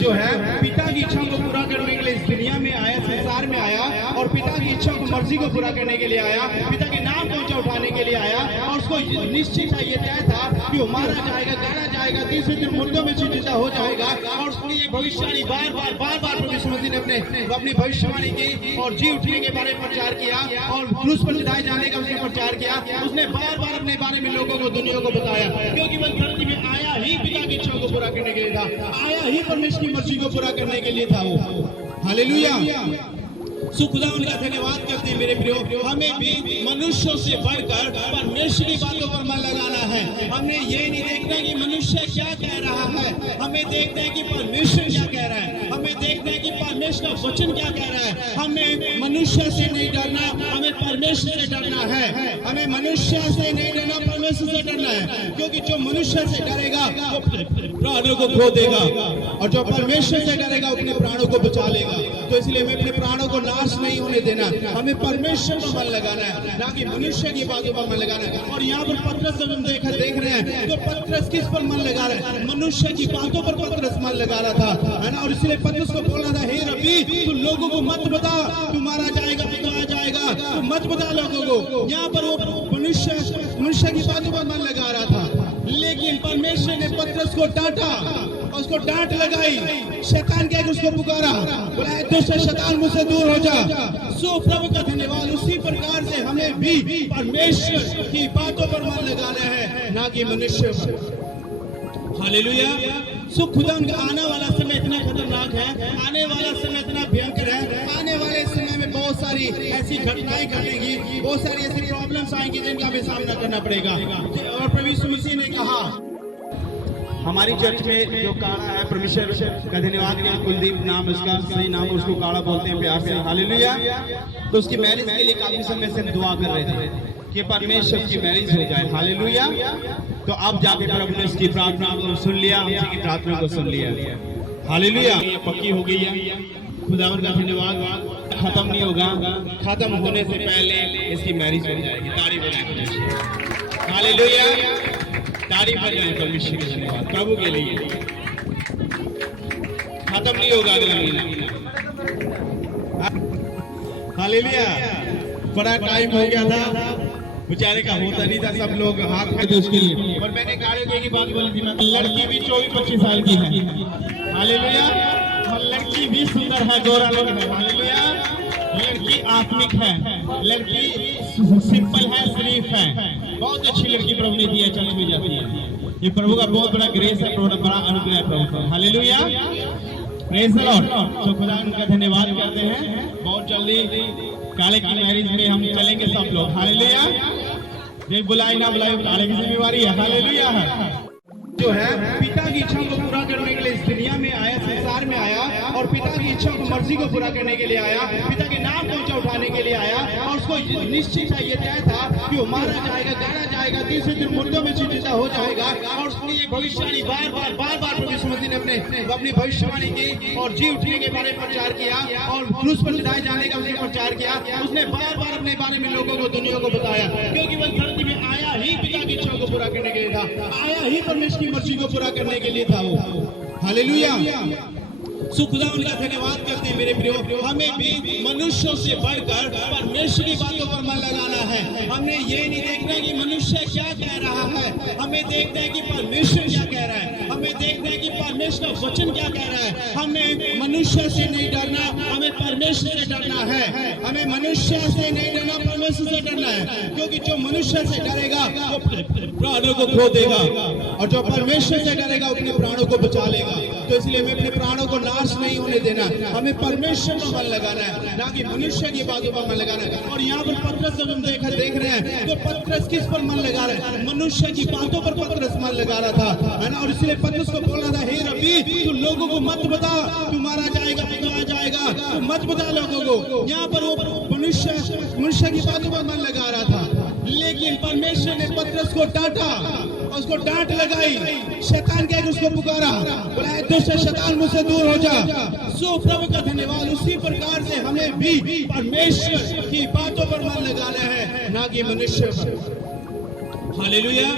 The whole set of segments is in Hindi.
जो है पिता की इच्छा को पूरा करने के लिए इस दुनिया में आया, संसार में आया और पिता की इच्छा को, मर्जी को पूरा करने के लिए आया, पिता के नाम को ऊंचा उठाने के लिए आया। और उसको निश्चित था, ये तय था कि वो मारा जाएगा, गाड़ा जाएगा, तीसरे दिन मुर्दों में जिंदा हो जाएगा। और उसकी ये भविष्यवाणी बार बार प्रभु यीशु मसीह ने अपनी भविष्यवाणी की और जी उठने के बारे में प्रचार किया और क्रूस पर चढ़ाए जाने का उसने प्रचार किया। उसने बार अपने बारे में लोगों को, दुनिया को बताया, क्योंकि वह धरती में आया ही पिता की इच्छा को पूरा करने के लिए था, आया ही परमेश्वर की मर्जी को पूरा करने के लिए था वो। हालेलुया। खुदा उनका धन्यवाद करते हैं मेरे प्रियो। हमें भी मनुष्यों से बढ़कर परमेश्वर की बातों पर मन लगाना है। हमें ये नहीं देखना कि मनुष्य क्या कह रहा है, हमें देखना है कि परमेश्वर क्या कह रहा है, हमें देखना है कि परमेश्वर का वचन क्या कह रहा है। हमें मनुष्य से नहीं डरना, हमें परमेश्वर से डरना है। हमें मनुष्य से नहीं डरना, परमेश्वर से डरना है, क्योंकि जो मनुष्य से डरेगा वो प्राणों को खो देगा और जो परमेश्वर से डरेगा अपने प्राणों को बचा लेगा। तो इसलिए हमें अपने प्राणों को नाश नहीं होने देना, हमें परमेश्वर पर मन लगाना है, ना कि मनुष्य की बातों पर मन लगाना है। और यहाँ पर पतरस जब हम देख रहे हैं तो पतरस किस पर मन लगा रहा है? मनुष्य की बातों पर पतरस मन लगा रहा था, है ना। और इसलिए पतरस को बोला था, हे रब्बी तू लोगों को मत बता तू मारा जाएगा, पिघलाया जाएगा, तू मत बता लोगों को। यहाँ पर वो मनुष्य की बातों पर मन लगा रहा था, लेकिन परमेश्वर ने पतरस को डांटा, उसको डांट लगाई, शैतान कह के उसको पुकारा, बोला दुष्ट शैतान मुझसे दूर हो जा। सो प्रभु का धन्यवाद। उसी प्रकार से हमें भी परमेश्वर की बातों पर मन लगाना है, ना कि मनुष्य पर। हालेलुया। सो खुदा उनका आने वाला समय इतना खतरनाक है, आने वाला समय इतना भयंकर है, आने वाले समय में बहुत सारी ऐसी घटनाएं घटेंगी, बहुत सारी ऐसी प्रॉब्लम्स आएंगी जिनका हमें सामना करना पड़ेगा। और प्रभु यीशु मसीह ने कहा, हमारी चर्च में जो काड़ा है, परमेश्वर का धन्यवाद किया, कुलदीप नाम उसका, सही नाम उसको काड़ा बोलते हैं प्यार से। हालेलुया। तो उसकी मैरिज के लिए काफी समय से दुआ कर रहे थे कि परमेश्वर की मैरिज हो जाए। हालेलुया। तो अब जाके प्रभु ने उसकी प्रार्थना को सुन लिया, हमसे की प्रार्थना को सुन लिया। हालेलुया। ये पक्की हो गई है। खुदावंद का धन्यवाद। खत्म नहीं होगा, खत्म होने से पहले इसकी मैरिज हो जाएगी। तारीफ हो। हालेलुया। तारीफ कर जाए परमेश्वर के धन्यवाद प्रभु के लिए। खत्म नहीं होगा अगला महीना। हालेलुया। बड़ा टाइम हो गया था, बेचारे का होता नहीं था, सब लोग हाथ खड़े उसके लिए। और मैंने गाड़ी की बात बोली थी, मैं लड़की भी 24-25 साल की है। हालेलुया। और लड़की भी सुंदर है, गोरा लोग है। हालेलुया। लड़की आत्मिक है, लड़की सिंपल है, शरीफ है, बहुत अच्छी लड़की प्रभु ने दी है, चर्च में जाती है। ये प्रभु का बहुत बड़ा ग्रेस है, बड़ा अनुग्रह है प्रभु का। हालेलुया। Praise the Lord. तो खुदा उनका धन्यवाद करते हैं। बहुत जल्दी काले की मैरिज में हम चलेंगे सब लोग। हालेलुया। ये बुलाई ना बुलाई, काले की जिम्मेवारी है। हालेलुया। जो है पिता की इच्छा को पूरा करने के लिए इस दुनिया में आया, संसार में आया और पिता की इच्छा को, मर्जी को पूरा करने के लिए आया, पिता के नाम को ऊंचा उठाने के लिए आया। और उसको निश्चित था, ये तय था कि वो मारा जाएगा, गाड़ा जाएगा, तीसरे दिन मुर्दों में जिंदा हो जाएगा। और उसकी ये भविष्यवाणी बार प्रभु यीशु मसीह ने अपनी भविष्यवाणी की और जी उठने के बारे में प्रचार किया और क्रूस पर चढ़ाए जाने का उसने प्रचार किया। उसने बार अपने बारे में लोगों को, दुनिया को बताया, क्योंकि वह धरती में आया ही पिता की इच्छा को पूरा करने के लिए था, आया ही परमेश्वर की मर्जी को पूरा करने के लिए था वो। हालेलुया। खुदा उनका धन्यवाद करते हैं मेरे प्रियो। हमें भी मनुष्यों से बढ़कर परमेश्वर की बातों पर मन लगाना है। हमें ये नहीं देखना कि मनुष्य क्या कह रहा है, हमें देखना है कि परमेश्वर क्या कह रहा है, हमें देखना है कि परमेश्वर का वचन क्या कह रहा है। हमें मनुष्य से नहीं डरना, हमें परमेश्वर से डरना है। हमें मनुष्य से नहीं डरना, परमेश्वर से डरना है, क्योंकि जो मनुष्य से डरेगा वो प्राणों को खो देगा और जो परमेश्वर से डरेगा अपने प्राणों को बचा लेगा। तो इसलिए हमें अपने प्राणों को नाश नहीं होने देना, हमें परमेश्वर पर मन लगाना है, ना कि मनुष्य की बातों पर मन लगाना है। और यहाँ पर पतरस जब हम देख रहे हैं तो पतरस किस पर मन लगा रहा है? मनुष्य की बातों पर पतरस मन लगा रहा था, है ना। और इसलिए पतरस को बोल रहा था, हे रब्बी तू लोगों को मत बता तू मारा जाएगा, पिघलाया जाएगा, तू मत बता लोगों को। यहाँ पर वो मनुष्य की बातों पर मन लगा रहा था, लेकिन परमेश्वर ने पतरस को डांटा, उसको डांट लगाई, शैतान कह के उसको पुकारा, बोला दुष्ट शैतान मुझसे दूर हो जा। सो प्रभु का धन्यवाद। उसी प्रकार से हमें भी परमेश्वर की बातों पर मन लगाना है, ना कि मनुष्य पर। हालेलुया।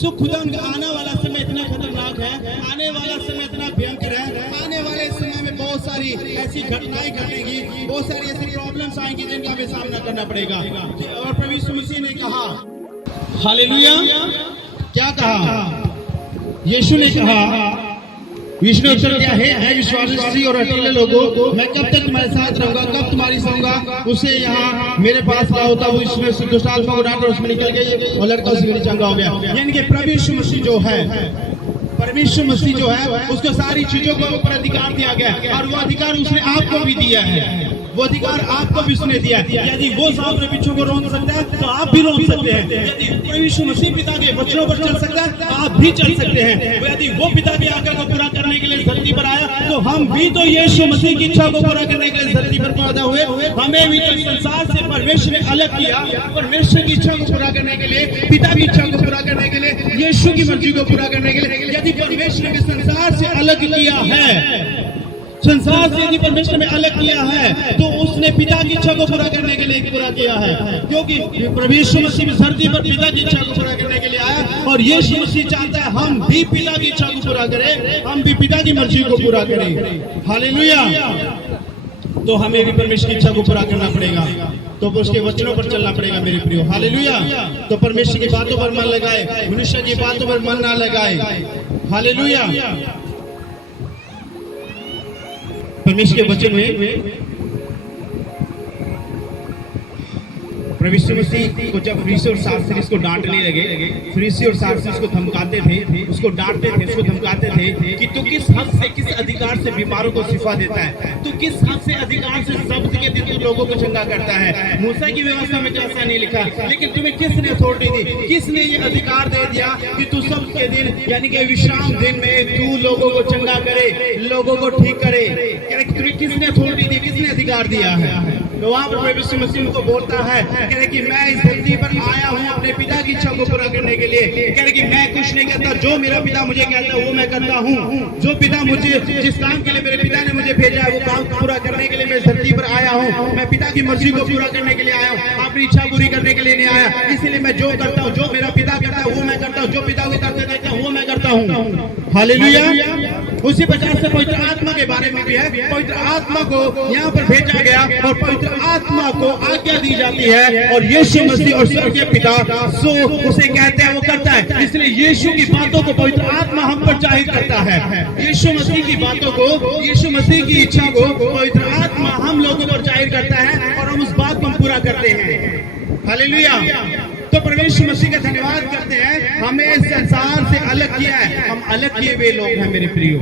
सो खुदा उनका आने वाला समय इतना खतरनाक है, आने वाला समय इतना भयंकर है, आने वाले सारी ऐसी घटनाएं घटेंगी, बहुत सारी ऐसी प्रॉब्लम्स आएंगी जिनका हमें सामना करना पड़ेगा। और प्रभु यीशु मसीह ने कहा, हालेलुया, क्या कहा? यीशु ने कहा, विष्णु ने उत्तर दिया, है विश्वासी और अकेले लोगों, मैं कब तक तुम्हारे साथ रहूंगा, कब तुम्हारी सहूंगा? उसे यहाँ मेरे पास लाओ। तब उसमें से दुष्ट आत्मा को डांटा, उसमें निकल गई और लड़का उसी में चंगा हो गया। यानी कि प्रभु यीशु मसीह जो है, परमेश्वर मसीह जो है, उसको सारी चीजों के ऊपर अधिकार दिया गया और वो अधिकार उसने आपको भी दिया है। वो अधिकार आपको भी उसने दिया है। यदि वो अपने बच्चों को रोक सकता है तो आप भी रोक सकते हैं। यदि परमेश्वर मसीह पिता के वचनों पर चल सकता है तो आप भी चल सकते हैं। यदि वो पिता की आज्ञा को पूरा करने के लिए धरती पर आया तो हम भी तो यीशु मसीह की इच्छा को पूरा करने के लिए धरती पर पैदा हुए। हमें भी तो संसार से परमेश्वर ने अलग किया, परमेश्वर की इच्छा को पूरा करने के लिए, पिता की इच्छा को पूरा करने के लिए, यीशु की मर्जी को पूरा करने के लिए। यदि परमेश्वर ने संसार से अलग किया है, संसार से यदि परमेश्वर ने अलग किया है, तो उसने पिता की इच्छा को पूरा करने के लिए पूरा किया है। क्योंकि प्रभु यीशु मसीह धरती पर पिता की इच्छा को पूरा करने के लिए आया और यीशु मसीह चाहता है हम भी पिता की इच्छा को पूरा करें, हम भी पिता की मर्जी को पूरा करें। हालेलुया। तो हमें भी परमेश्वर की इच्छा को पूरा करना पड़ेगा, तो उसके वचनों पर चलना पड़ेगा मेरे प्रियो। हालेलुया। तो परमेश्वर की बातों पर मन लगाए, मनुष्य की बातों पर मन ना लगाए। हालेलुया। परमेश्वर के वचन में प्रभु मसीह को जब फरीसी और सार्वजनिक इसको डांटने लगे, फरीसी और सार्वजनिक इसको धमकाते थे, उसको डांटते थे, उसको धमकाते थे कि तू किस हक से, किस अधिकार से बीमारों को शिफा देता है, तू किस हक से, अधिकार से शब्द के दिन तू लोगों को चंगा करता है। मूसा की व्यवस्था में तो ऐसा नहीं लिखा, लेकिन तुम्हें किसने अथॉरिटी दी, किसने ये अधिकार दे दिया कि तू शब्द के दिन यानी कि विश्राम दिन में तू लोगों को चंगा करे, लोगों को ठीक करे? तुम्हें किसने अथॉरिटी दी, किसने अधिकार दिया है? तो वहां पर प्रभु मसीह को बोलता है कि मैं इस धरती पर आया हूं अपने पिता की इच्छा को पूरा करने के लिए। कह रहे कि मैं कुछ नहीं करता, जो मेरा पिता मुझे कहता है वो मैं करता हूं। जो पिता मुझे, जिस काम के लिए मेरे पिता ने मुझे भेजा है, वो काम पूरा करने के लिए मैं इस धरती पर आया हूं। मैं पिता की मर्जी को पूरा करने के लिए आया हूं, अपनी इच्छा पूरी करने के लिए नहीं आया। इसीलिए मैं जो करता हूं, जो मेरा पिता करता है वो मैं करता हूं, जो पिता को करते देखता हूं वो मैं करता हूं। हालेलुया। उसी प्रकार से पवित्र आत्मा के बारे में भी है, पवित्र आत्मा को यहाँ पर भेजा गया और पवित्र आत्मा को आज्ञा दी जाती है और यीशु मसीह और स्वर्गीय पिता सो उसे कहते हैं वो करता है। इसलिए यीशु की बातों को पवित्र आत्मा हम पर जाहिर करता है। यीशु मसीह की बातों को, यीशु मसीह की इच्छा को पवित्र आत्मा हम लोगों पर जाहिर करता है और हम उस बात को पूरा करते हैं। हालेलुया। तो परमेश्वर मसीह का धन्यवाद करते हैं, हमें इस संसार से अलग किया है, हम अलग किए हुए लोग हैं मेरे प्रियो।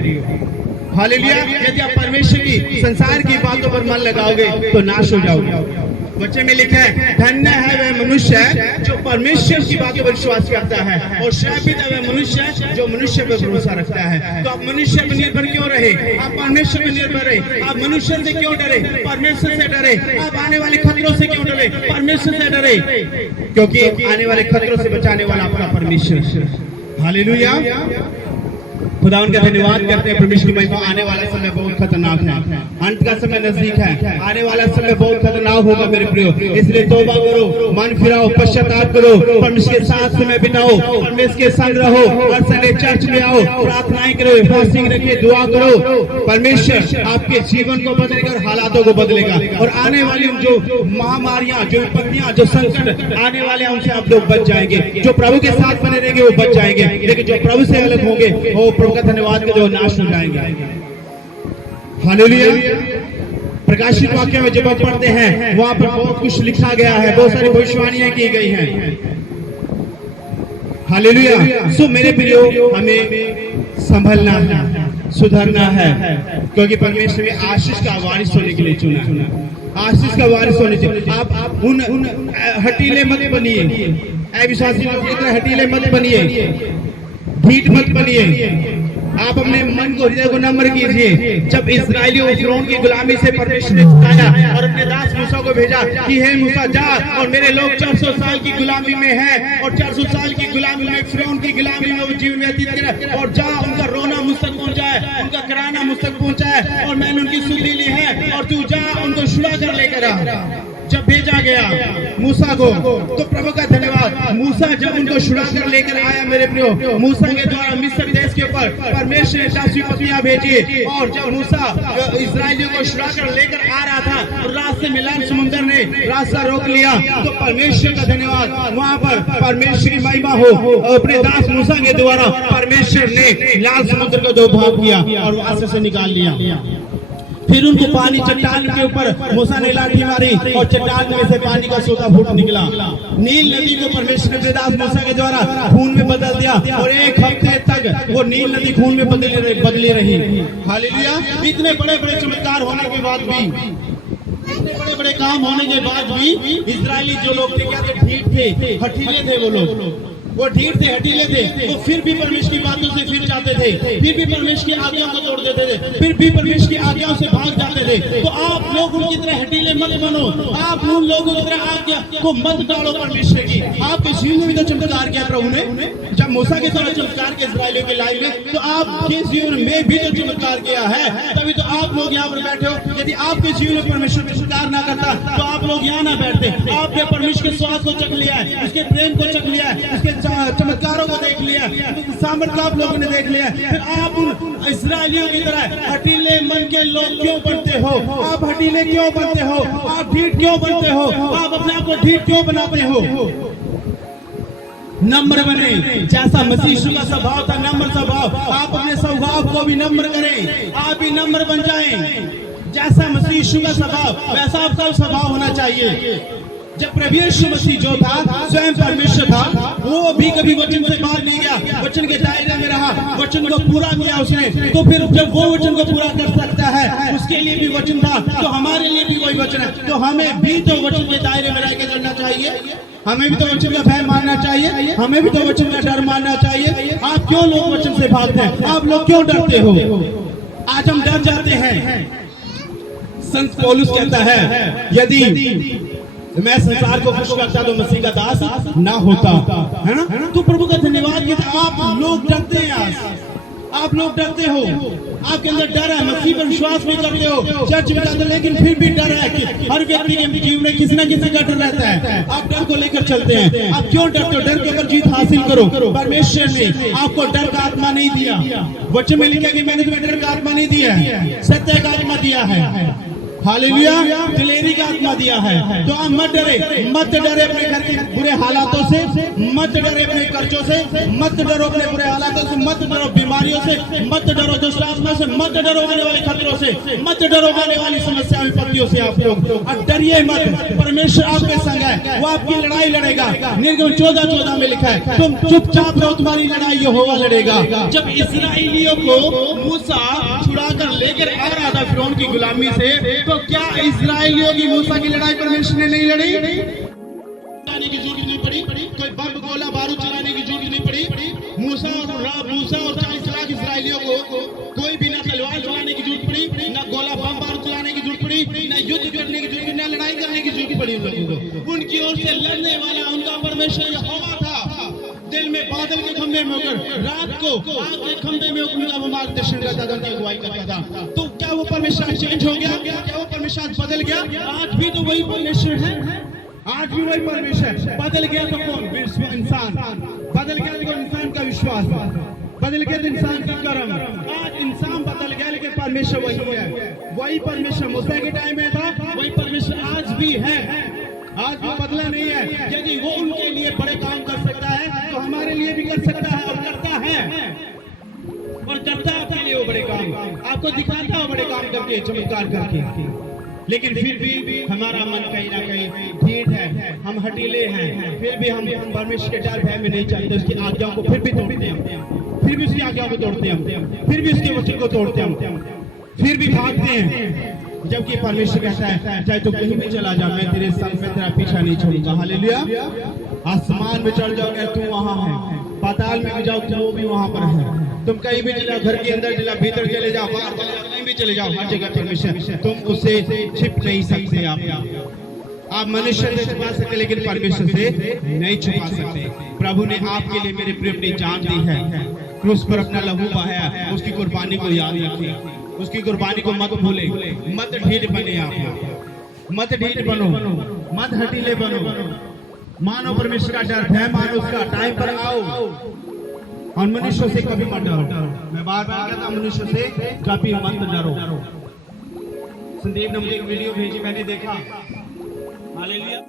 हालेलुया। यदि आप परमेश्वर की, संसार की बातों पर मन लगाओगे तो नाश हो जाओगे। वचन में लिखा है, धन्य है वह मनुष्य जो परमेश्वर की बातों पर विश्वास करता है और श्रापित है वह मनुष्य जो मनुष्य पर भरोसा रखता है। तो आप मनुष्य पर निर्भर क्यों रहे? आप परमेश्वर पर निर्भर रहे। आप मनुष्य से क्यों डरे? परमेश्वर से डरे। आप आने वाले खतरों से क्यों डरे? परमेश्वर से डरे, क्योंकि आने वाले खतरों से बचाने वाला आपका परमेश्वर। हालेलुया। खुदा उनका धन्यवाद करते हैं। परमेश्वर की महिमा। आने वाला समय बहुत खतरनाक है, अंत का समय नजदीक है, आने वाला समय बहुत खतरनाक होगा मेरे प्रियो। इसलिए तौबा करो, मन फिराओ, पश्चाताप करो, परमेश्वर के साथ समय बिताओ, परमेश्वर के संग रहो और संडे चर्च में आओ, प्रार्थनाएं करो, फास्टिंग रखिए, दुआ करो। परमेश्वर आपके जीवन को बदलेगा और हालातों को बदलेगा और आने वाली जो महामारियां, जो विपत्तियां, जो संकट आने वाले उनसे आप लोग बच जाएंगे। जो प्रभु के साथ बने रहेंगे वो बच जाएंगे, लेकिन जो प्रभु से अलग होंगे वो प्रभु का धन्यवाद के जो नाश हो जाएंगे। हालेलुया। प्रकाशित वाक्य में जब आप पढ़ते हैं वहां पर बहुत कुछ लिखा गया है, बहुत सारी भविष्यवाणियां की गई हैं। हालेलुया। सो मेरे प्रियो, हमें संभलना है, सुधरना है, क्योंकि परमेश्वर ने आशीष का वारिस होने के लिए चुना। आशीष का वारिस होने से आप उन हटीले मत बनिए, विश्वासी लोग इतना हटीले मत बनिए, ढीठ मत बनिए। आप अपने मन को, हृदय को नम्र कीजिए। जब इस्राएलियों को फिरौन की गुलामी से परमेश्वर ने छुड़ाया और अपने दास मूसा को भेजा कि हे मूसा जा और मेरे लोग 400 साल की गुलामी में हैं और 400 साल की गुलामी में, फिरौन की गुलामी में वो जीवन व्यतीत करे और जा उनका रोना मुझ तक पहुंचा है, उनका कराना मुझ तक पहुंचा है और मैंने उनकी सुधि ली है और तू जा उनको छुड़ा कर लेकर आ। जब भेजा गया मूसा को। तो प्रभु का धन्यवाद, मूसा जब उनको छुड़ा कर लेकर आया मेरे प्रियो, मूसा के द्वारा मिस्र देश के ऊपर परमेश्वर ने 10 विपत्तियां भेजी। और जब मूसा इस्राएलियों को छुड़ा कर लेकर आ रहा था तो रास्ते में लाल समुद्र ने रास्ता रोक लिया। तो परमेश्वर का धन्यवाद, वहां पर परमेश्वर की महिमा हो। अपने दास मूसा के द्वारा परमेश्वर ने लाल समुद्र को दो भाग किया और वहां से निकाल लिया। फिर उनको पानी चट्टान के ऊपर मूसा ने लाठी मारी और चट्टान में से पानी का सोता फूट निकला। नील नदी को परमेश्वर के दास मूसा के द्वारा खून में बदल दिया और 1 हफ्ते तक वो नील नदी खून में बदली रही। हालेलुया। इतने बड़े बड़े चमत्कार होने के बाद भी, इतने बड़े बड़े काम होने के बाद भी इजरायली जो लोग थे, क्या थे? ढीठ थे, हठीले थे वो ढीठ थे, हठीले थे। तो फिर भी परमेश्वर की बातों से फिर जाते थे, फिर भी परमेश्वर की आज्ञाओं को तोड़ देते थे, फिर भी परमेश्वर की आज्ञाओं से भाग जाते थे। तो आप लोग उनकी तरह हठीले मत बनो, आप उन लोगों की तरह आज्ञा को मत डालो परमेश्वर की। आपके जीवन में भी तो चमत्कार किया प्रभु ने, जब मूसा के द्वारा चमत्कार के इस्राएलियों के लाइफ में, तो आपके जीवन में भी तो चमत्कार किया है। तभी तो आप लोग यहाँ पर बैठे हो। यदि आपके जीवन में परमेश्वर चमत्कार ना करता तो आप लोग यहाँ ना बैठते। आपने परमेश्वर के स्वाद को चख लिया है, उसके प्रेम को चख लिया है, उसके चमत्कारों को देख लिया, सामर्थ्य आप लोगों ने देख लिया। फिर आप उन इस्राएलियों की तरह हठीले मन के लोग क्यों बनते हो? आप हठीले क्यों बनते हो? आप ढीठ क्यों बनते हो? आप अपने आप को ढीठ क्यों बनाते हो? नम्र बने, जैसा मसीह यीशु का स्वभाव था, नम्र स्वभाव। आप अपने स्वभाव को भी नम्र करें, आप भी नम्र बन जाएं। जैसा मसीह यीशु का स्वभाव, वैसा आपका स्वभाव होना चाहिए। जब प्रभु यीशु मसीह जो था, स्वयं परमेश्वर था, वो भी कभी वचन से बाहर नहीं गया, वचन के दायरे में रहा, वचन को पूरा किया उसने। तो फिर जब वो वचन को पूरा कर सकता है, उसके लिए भी वचन था, तो हमारे लिए भी वही वचन है। तो हमें भी तो वचन के दायरे में रह के चलना चाहिए, हमें भी तो वचन का भय मानना चाहिए, हमें भी तो वचन का डर मानना चाहिए। आप क्यों लोग वचन से भागते हैं? आप लोग क्यों डरते हो? आज हम डर जाते हैं। संत पौलुस कहता है, यदि मैं संसार को खुश करता तो मसीह का दास ना होता, है ना? तो प्रभु का धन्यवाद कि आप लोग डरते हैं। आज आप लोग डरते हो, आपके अंदर डर है, मसीह पर विश्वास नहीं करते हो, चर्च में जाते हो, लेकिन फिर भी डर है कि हर व्यक्ति के जीवन में किसी न किसी का डर रहता है। आप डर को लेकर चलते हैं। आप क्यों डरते हो? डर के ऊपर जीत हासिल करो। परमेश्वर ने आपको डर का आत्मा नहीं दिया। वचन में लिखा कि मैंने तुम्हें डर का आत्मा नहीं दिया है, सत्य का आत्मा दिया है। हालेलुया। दिलेरी का आत्मा दिया है। तो आप मत डरे, मत डरे अपने घर के बुरे हालातों से, मत डरे अपने कर्जों से, मत डरो अपने बुरे हालातों से, मत डरो बीमारियों से, मत डरो दुष्ट आत्मा से, मत डरो आने वाले खतरों से, मत डरो आने वाली समस्या विपत्तियों से। आप लोग अब डरिए मत, परमेश्वर आपके संग है, वो आपकी लड़ाई लड़ेगा। निर्गमन 14:14 में लिखा है, तुम चुपचाप रहो, तुम्हारी लड़ाई यहोवा लड़ेगा। जब इस्राएलियों को मूसा छुड़ा कर लेकर आ रहा था फिरौन की गुलामी से, तो क्या इस्राएलियों की मूसा की लड़ाई परमेश्वर ने नहीं लड़ी? चलाने की जरूरत नहीं पड़ी, कोई बम गोला बारूद चलाने की जरूरत नहीं पड़ी। मूसा और 40 लाख इस्राएलियों को कोई भी ना तलवार चलाने की जरूरत पड़ी, ना गोला बम बारूद चलाने की जरूरत पड़ी, ना युद्ध करने की जरूरत, ना लड़ाई करने की जरूरत पड़ी। उन लोगों को उनकी ओर से लड़ने वाला उनका परमेश्वर यहोवा था। दिल में बादल के खंभे में होकर, रात को आग के खंभे में होकर वो मार्गदर्शन करता था, उनकी अगुवाई करता था। तो क्या वो परमेश्वर चेंज हो गया? क्या वो परमेश्वर बदल गया? आज भी तो वही परमेश्वर है, आज भी वही परमेश्वर। बदल गया तो कौन? इंसान बदल गया, तो इंसान का विश्वास बदल गया, तो इंसान का कर्म। आज इंसान बदल गया, लेकिन परमेश्वर वही है। वही परमेश्वर मूसा के टाइम में था, वही परमेश्वर आज भी है। आज वो बदला नहीं है। यदि वो उनके लिए बड़े काम कर सकता है तो हमारे लिए भी कर सकता है, और करता है, और करता है आपके लिए वो बड़े काम, आपको दिखाता है बड़े काम करके, चमत्कार करके। लेकिन फिर भी हमारा मन कहीं ना कहीं ढीठ है, हम हटीले हैं, फिर भी हम परमेश्वर के डर भय में नहीं चलते, उसकी आज्ञाओं को फिर भी तोड़ते हैं, फिर भी उसकी आज्ञाओं को तोड़ते हैं, फिर भी उसके वचन को तोड़ते हैं, फिर भी भागते हैं। जबकि परमेश्वर कहता है, चाहे तू कहीं भी चला जा, मैं तेरे संग में तेरा पीछा नहीं छोड़ूंगा। हालेलुया। आसमान में चढ़ जाओगे तू वहां है, पाताल में भी जाओ तो वो भी वहां पर है। तुम कहीं भी चला, घर के अंदर चला, भीतर चले जाओ, बाहर चले जाओ, कहीं भी चले जाओ, हर जगह परमेश्वर, तुम उसे छिप नहीं सकते। आप मनुष्य से छुपा सकते, लेकिन परमेश्वर से नहीं छुपा सकते। प्रभु ने आपके लिए मेरे प्रिय अपनी जान दी है, क्रूस पर अपना लहू बहाया, उसकी कुर्बानी को याद रखिए, उसकी कुर्बानी को मत भूले, मत ढीठ बने, आप मत ढीठ बनो। मत हटीले बनो, मानो परमेश्वर का डर है, मानो उसका, टाइम पर आओ और मनुष्य से कभी मत डरो। मैं बार बार कहता हूं, मनुष्य से कभी मत डरो। संदीप ने मुझे एक वीडियो भेजी, मैंने देखा। हालेलुया।